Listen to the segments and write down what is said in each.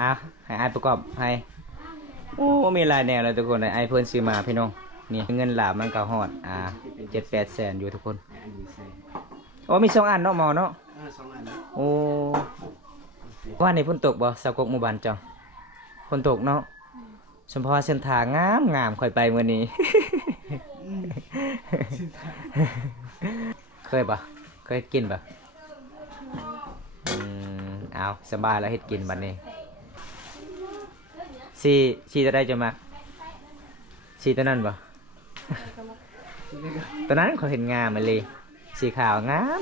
อ่ะให้ไอประกอบให้โอ้มีหลายแนวเลยทุกคนไอเพิ่นซื้อมาพี่น้องนี่เงินหลาบมันก็ฮอด7-8 แสนอยู่ทุกคนโอ้มี2 อันเนาะหมอเนาะ2 อันนะโอ้ว่านี่ฝนตกบ่สาวกกหมู่บ้านเจ้าฝนตกเนาะสมพรเส้นทางงามค่อยไปมื้อนี้ เคยปะเคยกินปะเอาสบายแล้วเฮ็ดกินบัดนี้สีจะได้จะมาสีตัวนั้นปะ ตัวนั้นเขาเห็นงามมาเลยสีขาวงาม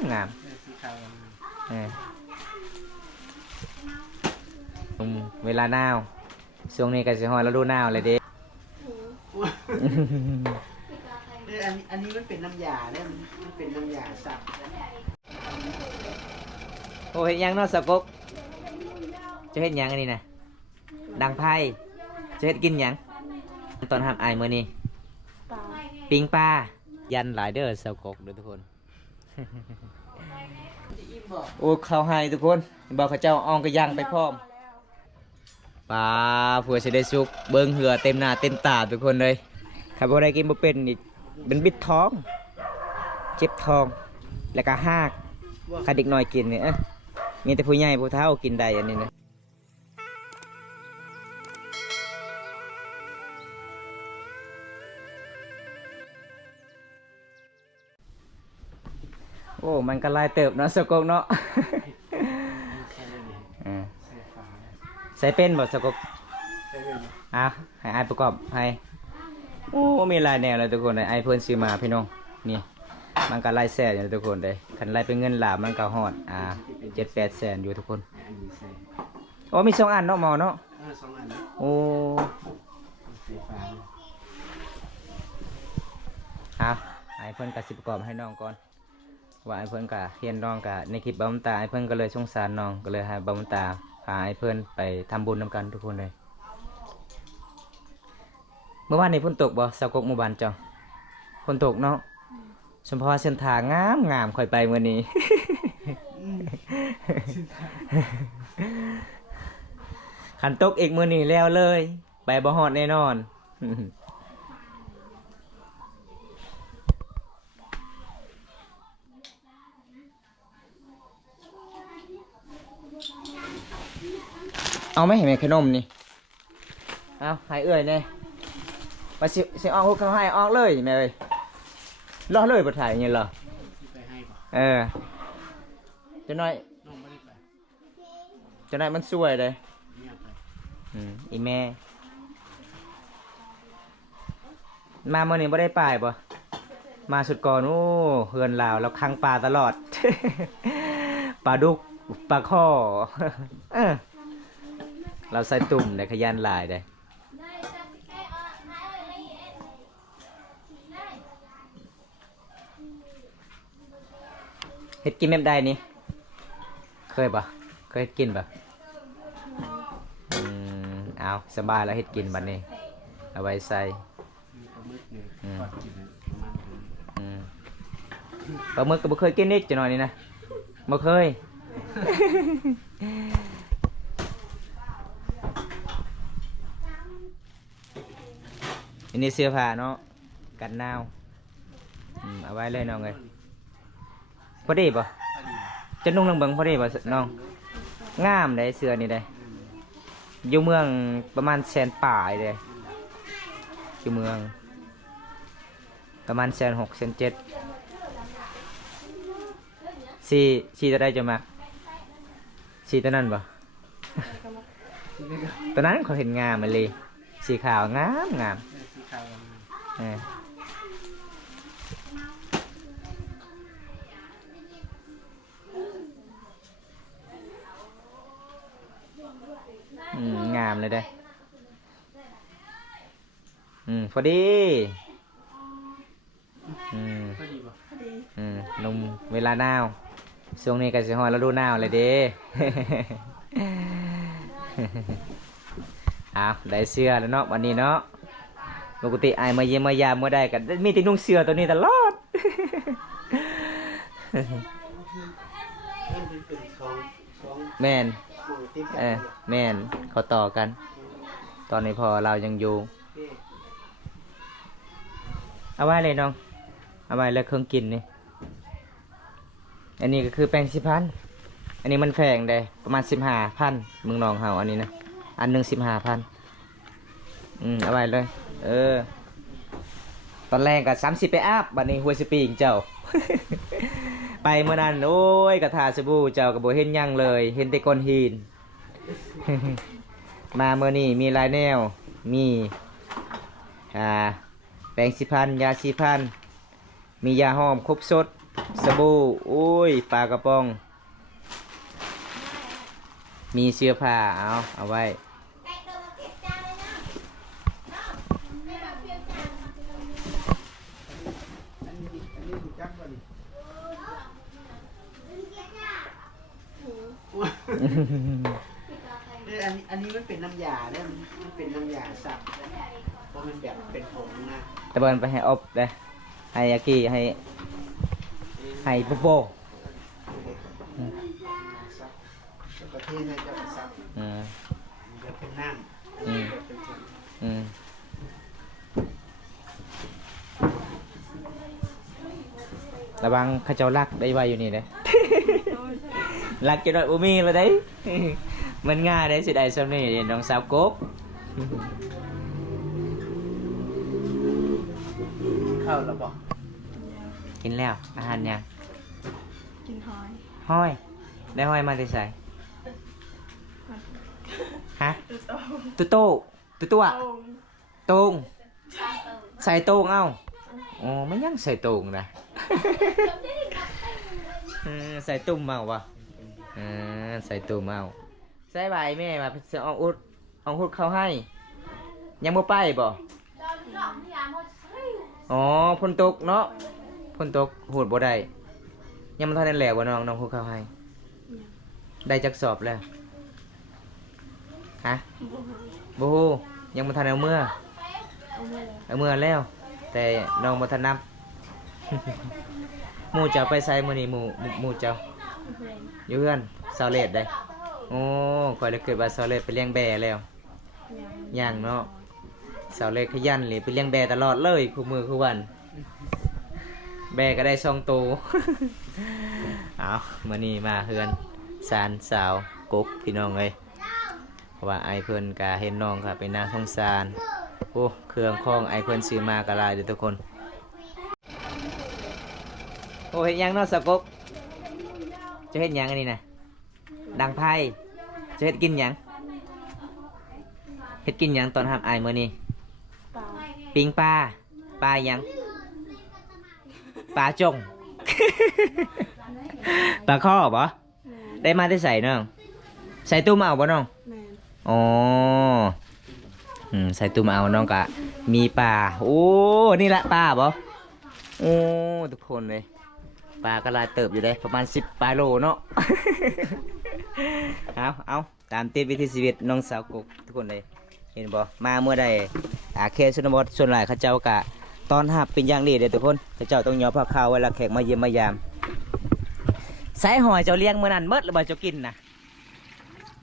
สีขาวเวลาหนาวช่วงนี้ก็สิฮอดฤดูหนาวเลยเด้อันนี้มันเป็นน้ำยาเนี่ยมันเป็นน้ำยาสับโอ้เห็นยังเนาะสกกจะเห็นยังอันนี้นะดังไพ่จะเห็นกินยังตอนทำไอมื้อนี้ปิงปลายันหลายเด้อสกกเด้อทุกคนโอ้เขาให้ทุกคนบอกเขาเจ้าอองก็ย่างไปพร้อมปลาเผื่อจะได้สุกเบิ้งเหือเต็มหน้าเต็มตาทุกคนเลยขับรถได้กินบ่เป็นนี่เป็นบิดท้องเจ็บท้องแล้วก็หากข้าเด็กน้อยกินเนี่ยมีแต่ผู้ใหญ่ผู้เฒ่ากินได้อันนี้นะโอ้มันก็ลายเติบเนาะสกกเนาะใส่เป็นบ่สกกอ่ะให้ไอประกอบให้โอ้มีหลายแนวเลยทุกคนเลยไอเพิ่นซื้อมาพี่น้องนี่มันก็ไล่แสนอยู่ทุกคนเลยคันไล่เป็นเงินหลาบมันก็ฮอด7-8 แสนอยู่ทุกคนโอ้มี2 อันเนาะหมอเนาะ2 อันนะโอ้ไอเพิ่นก็สิประกอบให้น้องก่อนว่าไอเพิ่นก็เฮียนน้องก็ในคลิปบำตาไอเพิ่นก็เลยสงสารน้องก็เลยให้บำตาพาไอเพิ่นไปทำบุญนำกันทุกคนเลยเมื่อวานนี้ฝนตกบ่สาวกกหมู่บ้านเจ้าฝนตกเนาะสมพรเส้นทางงามค่อยไปมื้อนี้ ขันตกอีกมื้อนี้แล้วเลยไปบ่ฮอดแน่นอน เอาไม่เห็นไหมขนมนี่เอาให้เอื้อยเนี่ยไปสิออกเขาให้ออกเลยแม่เอ้ยรอเลยบ่ถ่ายอย่างนี้เหรอจะน้อยจะน้อยมันสวยเลยอีแม่มาเมื่อนี้ไม่ได้ป่ายป่ะมาสุดก่อนโอ้เฮือนลาวแล้วคังปลาตลอด ปลาดุกปลาข้อ เราใส่ตุ่มได้ขยันลายได้เฮ็ดกินแบบใดนี่เคยปะเคยกินปะเอาสบายแล้วเฮ็ดกินบัดนี้เอาไว้ใส่ปลาหมึกก็บ่เคยกินนิดจะหน่อยนี่นะบ่เคย อันนี้เสื้อผ้าเนาะกันหนาวเอาไว้เลยน้องเลยพอดีป่ะจะนุ่งลงเบิงพอดีป่ะน้องงามได้เสื้อนี่ได้อยู่เมืองประมาณ100,000 ปลายเลยอยู่เมืองประมาณ160,000 170,000สีจะได้จะมาสีตัวนั้นป่ะ ตัวนั้นเขาเห็นงามมาเลยสีขาวงามงามเลยได้พอดีนุ่มเวลาหนาวช่วงนี้ก็สิฮอดฤดูหนาวเลยเด้ ได้เสื้อแล้วเนาะวันนี้เนาะปกติไอมาเยี่ยมมายามเมื่อใดกันมีแต่นุ่งเสื้อตัวนี้ตลอด แมน ติดกั แม่นเขาต่อกัน ตอนนี้พอเรายังอยู่เอาไว้เลยน้องเอาไว้แล้วเครื่องกินนี่อันนี้ก็คือแปรงสีฟันอันนี้มันแพงได้ประมาณ15,000มึงน้องเฮาอันนี้นะอันหนึ่ง15,000เอาไว้เลยตอนแรกก็30ไปอาบบัดนี้หัวสิปีงเจ้า ไปเมื่อนั้นโอ้ยกระทาสบู่เจ้าก็บ่เห็นหยังเลยเห็นแต่ก้อนหิน มาเมื่อนี้มีหลายแนวมีแปรงสีฟันยาสีฟันมียาหอมครบสดสบู่โอ้ยปลากระป๋องมีเสื้อผ้าเอาไว้อันนี้มันเป็นน้ำยาเนี่ยมันเป็นน้ำยาสับเพราะมันแบบเป็นผงนะ ตะเบินไปให้อบเลยให้ยากิให้โปโป ประเทศไทยจะเป็นสับจะเป็นน้ำระวังข้าเจ้าลักได้ไวอยู่นี่เลย ลักจะหน่อยอุมีเลยได้ มันง่ายได้สิได้สำนี่น้องสาวกบ เข้าแล้วบอก กินแล้วอาหารยัง กินหอย ห้อยได้ห้อยมาที่ใส่ฮะ ตุ๊โต ตุ๊ตัว โอ่ง ตุงใส่ตุงเอ้าโอ้ไม่ยังใส่ตุงนะ ใส่ตุ่มเมาวะใส่ตุ่มเมาใส่ใบแม่มาเสียเอาอุดเข้าให้ ยังบ่ไปบ่อ๋อพ่นตกเนาะพ่นตกหูดบ่ได้ยังมันทันได้แหลกว่าน้องหุดเข้าให้ ได้จักสอบแล้วฮะบ่ฮู้ยังบ่ทันเอาเมื่อ เอาเมื่อแล้ว แต่น้องบ่ทันนับ หมู่เจ้าไปใส่มื้อนี้หมู่เจ้าอยู่เพื่อนซาเลดได้โอ้ข่อยเลยเกิดว่าซาเลดไปเลี้ยงแบแล้วย่างเนาะซาเลดขยันเลยไปเลี้ยงแบตลอดเลยคู่มือคู่วันแบก็ได้2ตัว เอามื้อนี้มาเฮือนสารสาวกกพี่น้องเอ้ยเพราะว่าไอ้เพิ่นก็เห็นน้องค่ะเป็นนางสงสารโอ้เครื่องของไอ้เพิ่นซื้อมาก็หลายเด้อทุกคนโอ้เห็นยังเนาะสาวกกจะเห็นยังอันนี้นะดังไพ่จะเห็ดกินยังเห็ดกินยังตอนทำไอายมื้อนี้ เปล่า ปิงปลายังปลาจง ปลาข้อบ่ แมน ได้มาได้ใส่น้องใส่ตุ้มเอาบ่น้อง แมน อ๋อใส่ตุ้มเอาน้องกะมีปลาโอ้นี่ละปลาบ่โอ้ทุกคนเลยปลากระลาเติบอยู่ได้ประมาณ10ปลาโลเนาะ เอาตามติดวิถีชีวิตน้องสาวกกทุกคนเลยเห็นบ่มาเมื่อใดเขตชนบทส่วนหลายเขาเจ้ากะตอนหับเป็นอย่างดีเด้อทุกคนเขาเจ้าต้องยอผ้าขาวเวลาแขกมาเยี่ยมมายามสายหอยเจ้าเลี้ยงเมื่อนั้นหมดหรือบ่เจ้ากินนะ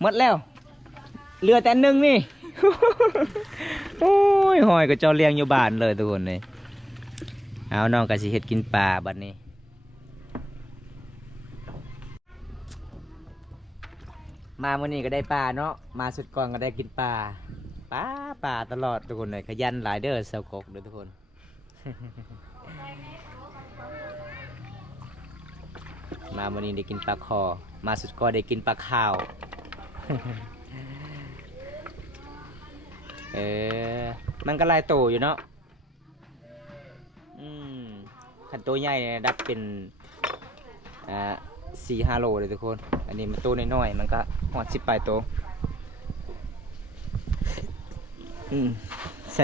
หมดแล้วเหลือแต่1นี่ โอ้ยหอยก็เจ้าเลี้ยงอยู่บ้านเลยทุกคนเลยเอาน้องก็สิเฮ็ดกินปลาบัดนี้มาเมื่อนี้ก็ได้ปลาเนาะมาสุดก่อนก็ได้กินปลาปลาตลอดทุกคนเลยขยันหลายเด้อเสากกเด้อทุกคน มาเมื่อนี้ได้กินปลาคอมาสุดก่อนได้กินปลาข้าว มันก็ลายโตอยู่เนาะขันตัวใหญ่เนี่ยดับเป็น4-5 โลเลยทุกคนอันนี้มันตัวน้อยๆมันก็หอด10 ปลายโตใ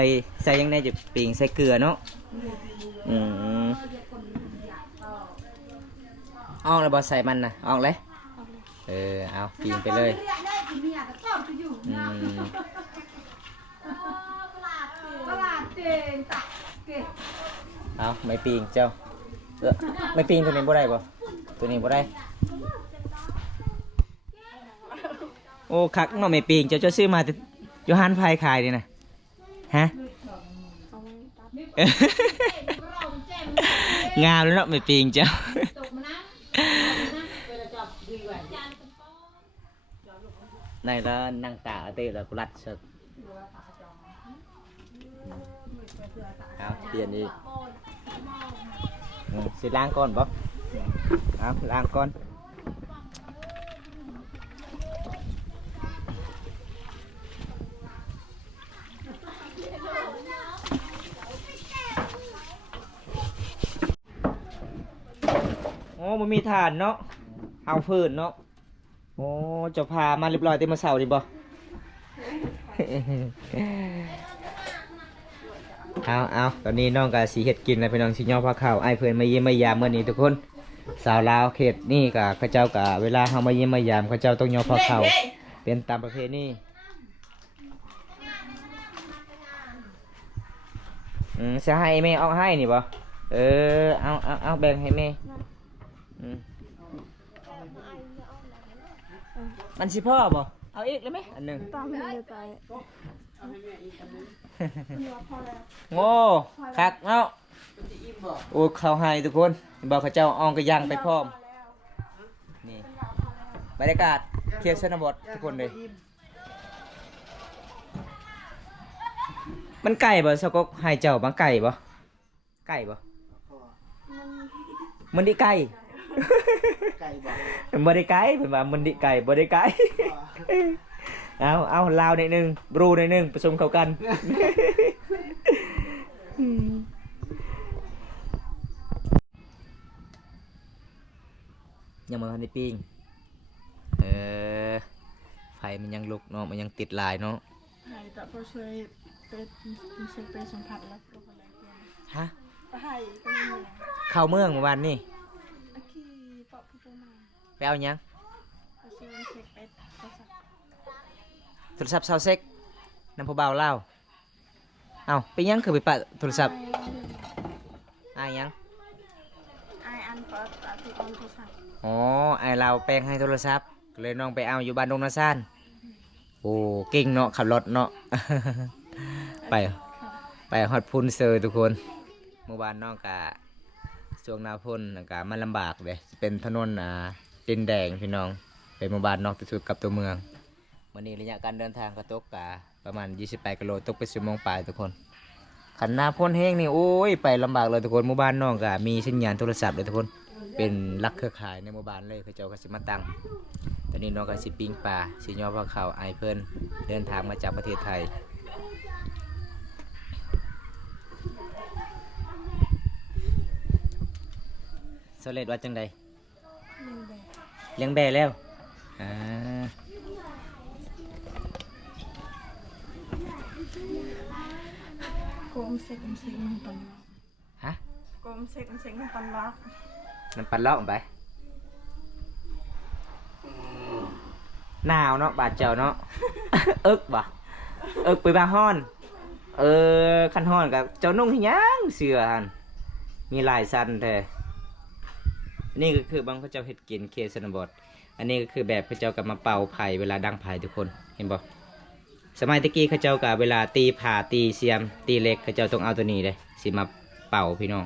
ส่ยังไงจะปิงใส่เกลือเนาะออกแล้วบอใส่มันนะออกเลยเอาปิงไปเลยเอาไม่ปิงเจ้าไม่ปิงตัวนี้บ่ได้บ่ตัวนี้บ่ได้ โอ้คักเนาะไม่ปิงเจ้าซื้อมาแต่อยู่ห้านไผขายนี่นะฮะ เอาไว้ตัด งามแล้วเนาะไม่ปิงเจ้าในแล้วนั่งตาเตะแล้วก็รัดสึกเอาเปลี่ยนอีกสิล้างก่อนบ่เอาล้างก่อนโอ้มันมีฐานเนาะเอาฟืนเนาะโอ้เจะพามาเรียบร้อยเต็มมาเสาดิบ่ เอาตอนนี้น้องกับสีเห็ดกินนะพี่น้องชิย่อพาข้าวไอ้เพื่อนมาเยี่ยมมายามเมื่อนี้ทุกคนสาวลาวเขตนี่กับข้าเจ้ากับเวลาเขามาเยี่ยมมายามข้าเจ้าต้องย่อพาข้าวเป็นตามประเพณีจะให้แม่เอาให้นี่บ่เอาแบ่งให้แม่มันสิพ่อบ่เอาอีกเลยไหมอันหนึ่ง ตามไม่ได้ใจพอแล้ว โง่คักเนาะโอ้เขาให้ทุกคนบอกเขาเจ้าอองกระยังไปพร้อมนี่บรรยากาศเที่ยวชนบททุกคนเลยมันไก่บ่สกกให้เจ้าบังไก่บ่ไก่บ่มันดิไก่ ไก่บอก บ่ได้ไก่เป็นว่ามันดิไก่บ่ได้ไก่ เอาลาวในหนึ่งบรูในหนึ่งผสมเข้ากันยังมาทันได้ปิ้งไฟมันยังลุกเนาะมันยังติดลายเนาะ ใช่แต่พอช่วยไปสัมผัสแล้วตัวอะไรเกิน ฮะ ไปให้ก็ไม่มี เข้าเมืองเมื่อวานนี่ อาคีปะผู้มา ไปเอาหยัง ไปช่วยเช็คไปโทรศัพท์โทรศัพท์เซาเซ็กนำผู้บ่าวเล่าเอาไปหยังคือไปปะโทรศัพท์หยัง ไออันเปิดที่ออนโทรศัพท์ อ๋อไอเราแปลงให้โทรศัพท์ก็เลยน้องไปเอาอยู่บ้านดงนาซานโอ้เก่งเนาะขับรถเนาะ ไปฮอดพุ่นเซอร์ทุกคนเมื่อวานน้องกะช่วงหน้าพุ่นกะมันลำบากเลยเป็นถนนดินแดงพี่น้องเป็นหมู่บ้านนอกที่สุดกับตัวเมืองวันนี้ระยะการเดินทางก็ตกกะประมาณ28 กิโลตกไป10 โมงปลายทุกคนขันหน้าพ่นแห้งนี่โอ้ยไปลำบากเลยทุกคนหมู่บ้านน้องกะมีสัญญาณโทรศัพท์เลยทุกคนเป็นหลักเครือข่ายในหมู่บ้านเลยเขาเจ้าก็สิมาตั้งตอนนี้น้องก็สิปิ้งปลาสิย่อพาข้าวไอเพิ่นเดินทางมาจากประเทศไทยโซเลตว่าจังใดเลี้ยงแบะแล้วโกมเซ็กมันปัน ฮะ โกมเซ็กมันปันรัก น้ำปันเลาะไปหนาวเนาะบาดเจ้าเนาะ เอิกบ่เอิกไปบาฮ้อนคันฮ้อนกับเจ้านุ่งที่ยังเสือหันมีลายสันแท้นี่ก็คือบางพระเจ้าเฮ็ดกินเคสนบทอันนี้ก็คือแบบพระเจ้ากับมาเป่าไผ่เวลาดังไผ่ทุกคนเห็นบ่สมัยตะกี้เขาเจ้ากับเวลาตีผ่าตีเสียมตีเหล็กเขาเจ้าต้องเอาตัวนี้เลยสิมาเป่าพี่น้อง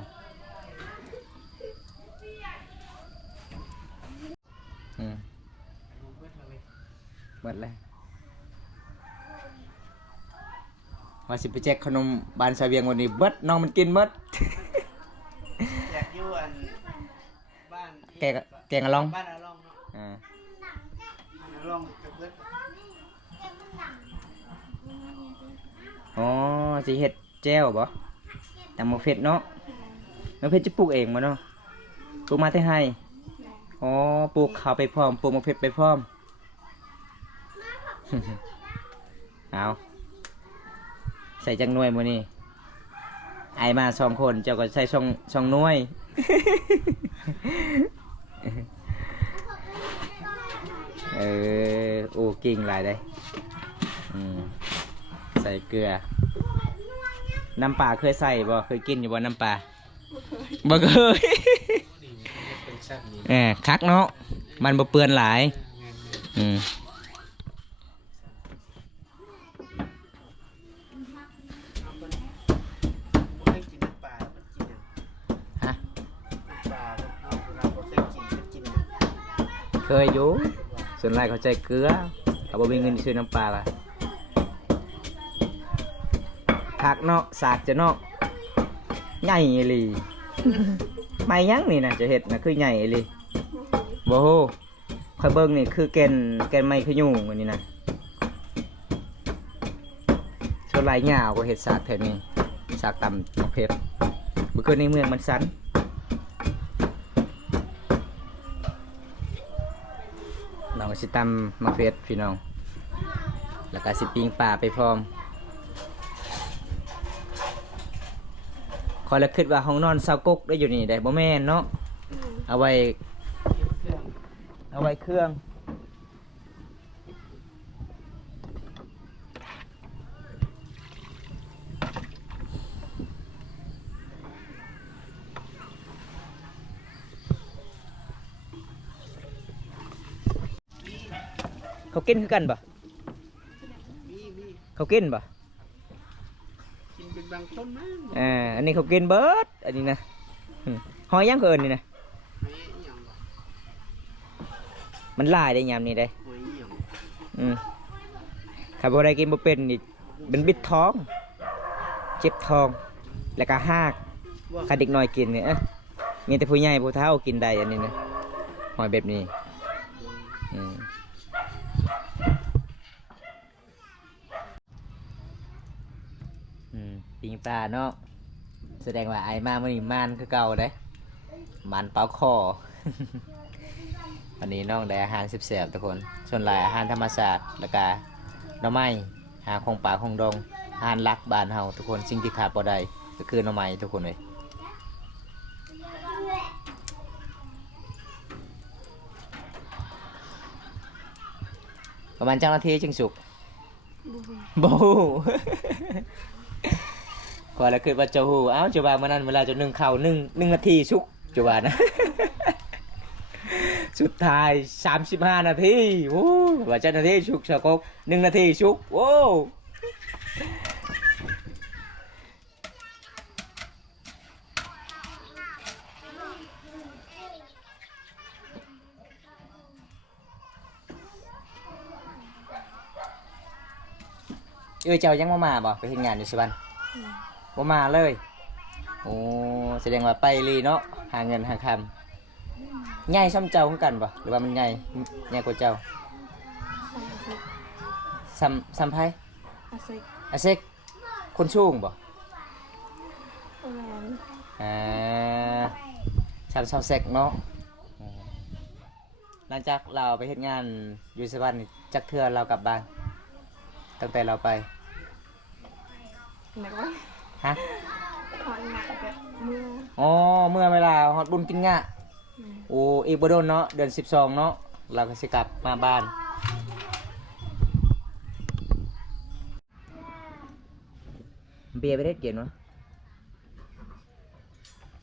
หมดเลยว่าสิไปแจกขนมบานสาเวียงวันนี้เบิดน้องมันกินเบิด อยากอยู่อันบ้าน แกงอะลอง บ้านอาลองเนาะอาลองกับเพื่อน อ๋อสิเห็ดแจ้วบ่แต่มะเพ็ดเนาะมะเพ็ดจะปลูกเองมาเนาะปลูกมาที่ให้อ๋อปลูกข้าวไปพร้อมปลูกมะเพ็ดไปพร้อม เอาใส่จังหน่วยมื้อนี้ไอมา2 คนเจ้าก็ใส่ช่องหน่วย โอ้กิ่งหลายได้ใส่เกลือน้ำปลาเคยใส่บ่เคยกินอยู่บ่น้ำปลาบ่เคย คักเนาะมันบ่เปื้อนหลาย ยอยู่ส่วนไรเขาใจเกลือเขาบ่มีเงินซื้อน้ำปลาละผักเนาะสากจะเนาะใหญ่เลย ไม่ยั้งนี่นะจะเห็ดนะคือใหญ่เลยโบโหคอยเบิ้งนี่คือแกนไม้ขยุงอันนี้นะส่วนลายหญ้าก็เห็ดสากแถวนี้สากตำมะเพ็ดเมื่อคืนในเมืองมันสันเราก็สิตำมะเพ็ดพี่น้องแล้วก็สิปิ้งปลาไปพร้อมคอยละคิดว่าห้องนอนเสากกได้อยู่นี่ได้บ่แม่นเนาะเอาไว้เครื่องเขากินคือกันปะ มี เขากินปะ กินเป็นบางต้นนะ อันนี้เขากินเบิดอันนี้นะหอยย่างเกินนี่นะ หอยหยังบ่ มันลายได้ยามนี้ได้ หอยหยัง ถ้าบ่ได้กินบ่เป็นนี่เป็นบิดท้องเจ็บท้องแล้วก็หาก ว่า ถ้าเด็กน้อยกินเนี่ยมีแต่ผู้ใหญ่ผู้เฒ่ากินได้อันนี้นะหอยแบบนี้ปิงปลาเนาะแสดงว่าไอ้มาเมื่อนี้มันคือเก่าเด้มันเป่าคอ วันนี้น้องได้อาหารแซ่บๆทุกคนส่วนหลายอาหารธรรมชาติแล้วก็หน่อไม้หาของป่าของดงอาหารหลักบ้านเฮาทุกคนสิ่งที่ขาดบ่ได้ก็คือหน่อไม้ทุกคนเลยประมาณเจ้าหน้าที่จึงสุก บูฮู บู ก่อนแล้วคือว่าเจ้าหูเอ้าจุบาเมื่อนั้นเวลาจะนึ่งข้าวนึ่งนาทีชุกจุบานะ สุดท้าย35 นาทีโอ้ว่าเจ้าหน้าที่ชุกชากก1 นาทีชุกโอ้เจ้ายังมาบ่ไปเฮ็ดงานอยู่สุวรรณบ่มาเลยโอ้แสดงว่าไปลีเนาะหาเงินหาคำใหญ่ซ้ำเจ้าคือกันบ่หรือว่ามันใหญ่กว่าเจ้าซ้ำไผ อาเซก อาเซกคนสูงบ่ ประมาณ ชาวเซกเนาะหลังจากเราไปเฮ็ดงานอยู่สุวรรณจักเทื่อเรากลับบ้านตั้งแต่เราไป ไหนวะ ฮะ ถอนหนักแบบมือ อ๋อเมื่อเวลาฮอดบุญกินงะโอ้อีกบ่โดนเนาะเดือน12เนาะเราก็สิกลับมาบ้านเบียร์ไปได้เกียนวะ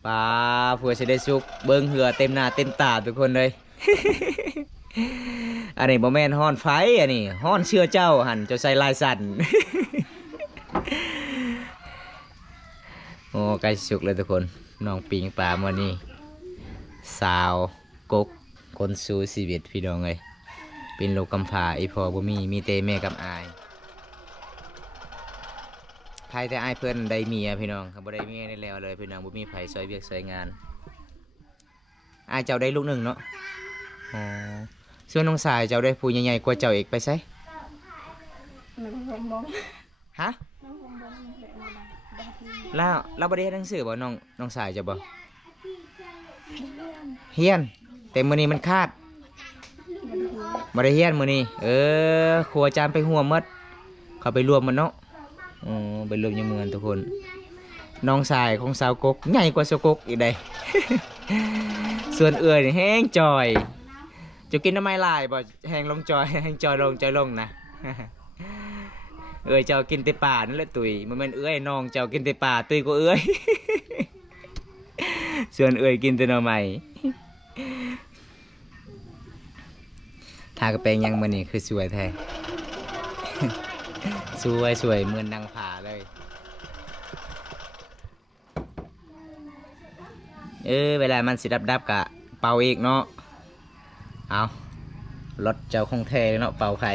ปลาเผื่อจะได้สุกเบิ้งเหือเต็มหน้าเต็มตาทุกคนเลย อันนี้บ่แม่นฮ้อนไฟอันนี้ฮ้อนเชื่อเจ้าหันเจ้าใส่ลายสั่น โอ้ใกล้สุกเลยทุกคนน้องปิงปลาเมื่อนี้สาวกกคนสู้ชีวิตพี่น้องเลยเป็นลูกกำพร้าอีพ่อบ่มีแต่แม่กับอายใครแต่อายเพื่อนได้เมียพี่น้องเขาบ่ได้เมียได้แล้วเลยพี่น้องบ่มีไผซอยเวียกซอยงานอายเจ้าได้ลูกหนึ่งเนาะอ๋อส่วนน้องสายเจ้าได้ผู้ใหญ่ๆกว่าเจ้าอีกไปไส มันบอง ฮะ น้องบองแบบนี้ได้ที่ แล้วเราบ่ได้เฮ็ดหนังสือบ่น้องสายเจ้าบ่เฮียนแต่มื้อนี้มันคาดบ่ได้เฮียนมื้อนี้ครูอาจารย์ไปห่วมหมดเขาไปรวมมันเนาะไปรวมอยู่เมืองทุกคนน้องสายของสาวกกใหญ่กว่าสาวกกอีกได้ ส่วนเอื้อยนี่แห้งจอยจะกินน้ำไม้ลายบ่แห้งลงจอย แห้งจอยลงนะ เอ้ยเจ้ากินแต่ป่านั่นแหละตุยมันเป็นเอ้ยน้องเจ้ากินแต่ป่าตุยก็เอ้ย ส่วนเอ้ยกินแต่หน่อไม้ ทากระแปงยังมันนี่คือสวยแท้ สวยเหมือนนางผาเลยเวลามันสิดับกะเป่าอีกเนาะเอา รถเจ้าคงเทเนาะเป่าไข่